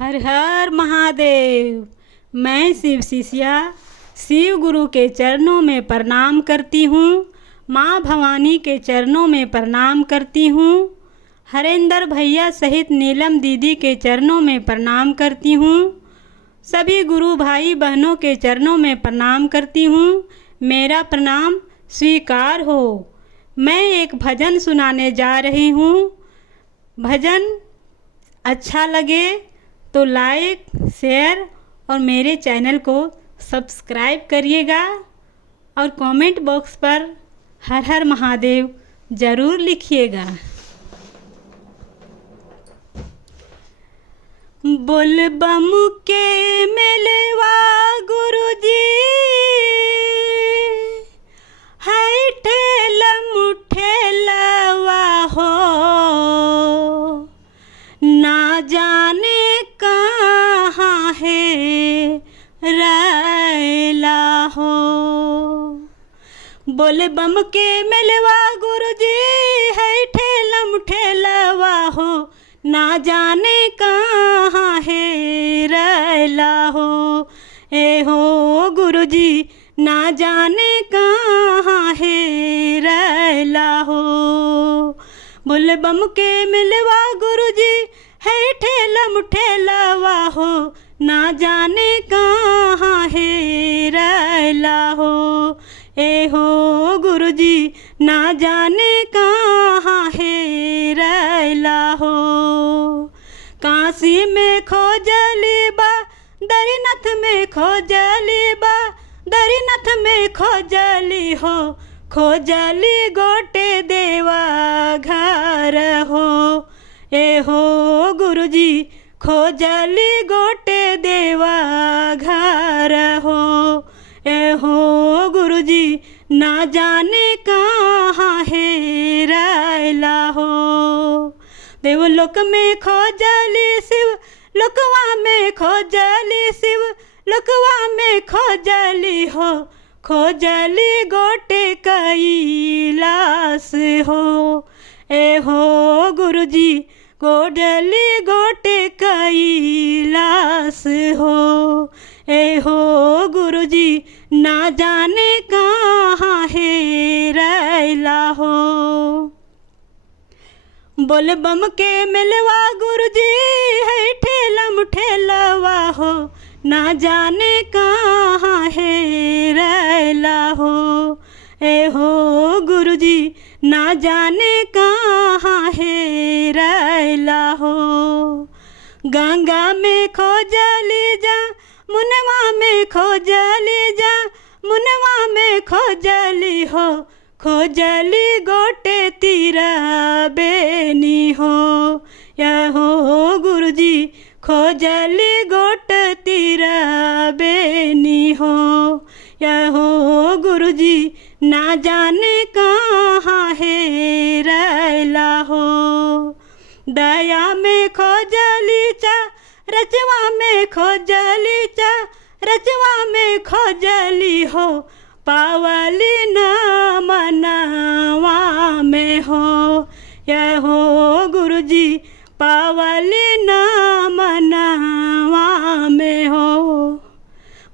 हर हर महादेव। मैं शिव शिष्या शिव गुरु के चरणों में प्रणाम करती हूँ। माँ भवानी के चरणों में प्रणाम करती हूँ। हरेंद्र भैया सहित नीलम दीदी के चरणों में प्रणाम करती हूँ। सभी गुरु भाई बहनों के चरणों में प्रणाम करती हूँ। मेरा प्रणाम स्वीकार हो। मैं एक भजन सुनाने जा रही हूँ। भजन अच्छा लगे तो लाइक शेयर और मेरे चैनल को सब्सक्राइब करिएगा और कमेंट बॉक्स पर हर हर महादेव ज़रूर लिखिएगा। बोल बम के मेलवा गुरुजी है ठेलम ठेलवा हो, ना जाने कहाँ है रैला हो। बोले बम के मेलवा गुरुजी है ठेलम ठेलवा हो, ना जाने कहाँ है रैला हो। ए हो गुरुजी ना जाने कहाँ है रैला हो। बोले बम के मिलवा गुरुजी है ठेलम ठेलवा हो, ना जाने कहाँ है रैला हो। ए हो गुरुजी ना जाने कहाँ है रैला हो। काशी में खोजली बा दरीनाथ में खोजली बा, दरीनाथ में खोजली हो, खोजली गोटे देवा घर हो। ए हो गुरुजी खोजली गोटे देवा घर हो। ए हो गुरुजी ना जाने कहाँ है रैला हो। देवलोक में खोजली शिव, लोकवा में खोजली शिव, लोकवा में खोजली हो, खोजली गोटे कैलाश हो। ए हो गुरुजी खोजली गोटे कैलाश हो। ए हो गुरुजी ना जाने कहाँ है रैला हो। बोल बम के मिलवा गुरुजी है ठेलम ठेलवा हो, ना जाने कहाँ है रैला हो। ए हो गुरुजी ना जाने कहाँ है रैला हो। गंगा में खोजली जा, मुनवा में खोजली जा, मुनवा में खोजली हो, खोजली गोटे तीरा बेनी हो। या हो गुरुजी खोजली गोटे तीरा बेनी हो। या हो गुरुजी ना जाने कहाँ है रैला हो। दया में खोजली चा, रचवा में खोजली चा, रचवा में खोजली हो, पावली ना मनावा में हो। यह हो गुरुजी पावली ना मनावा में हो।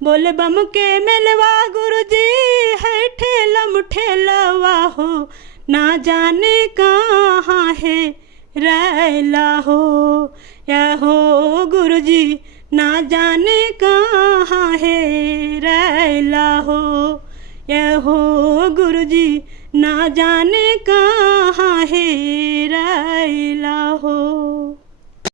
बोले बम के मिलवा गुरुजी है ठेलम ठेलवा हो, ना जाने कहाँ है रैला हो। यह हो गुरुजी ना जाने कहाँ है रैला हो। यह हो गुरुजी ना जाने कहाँ है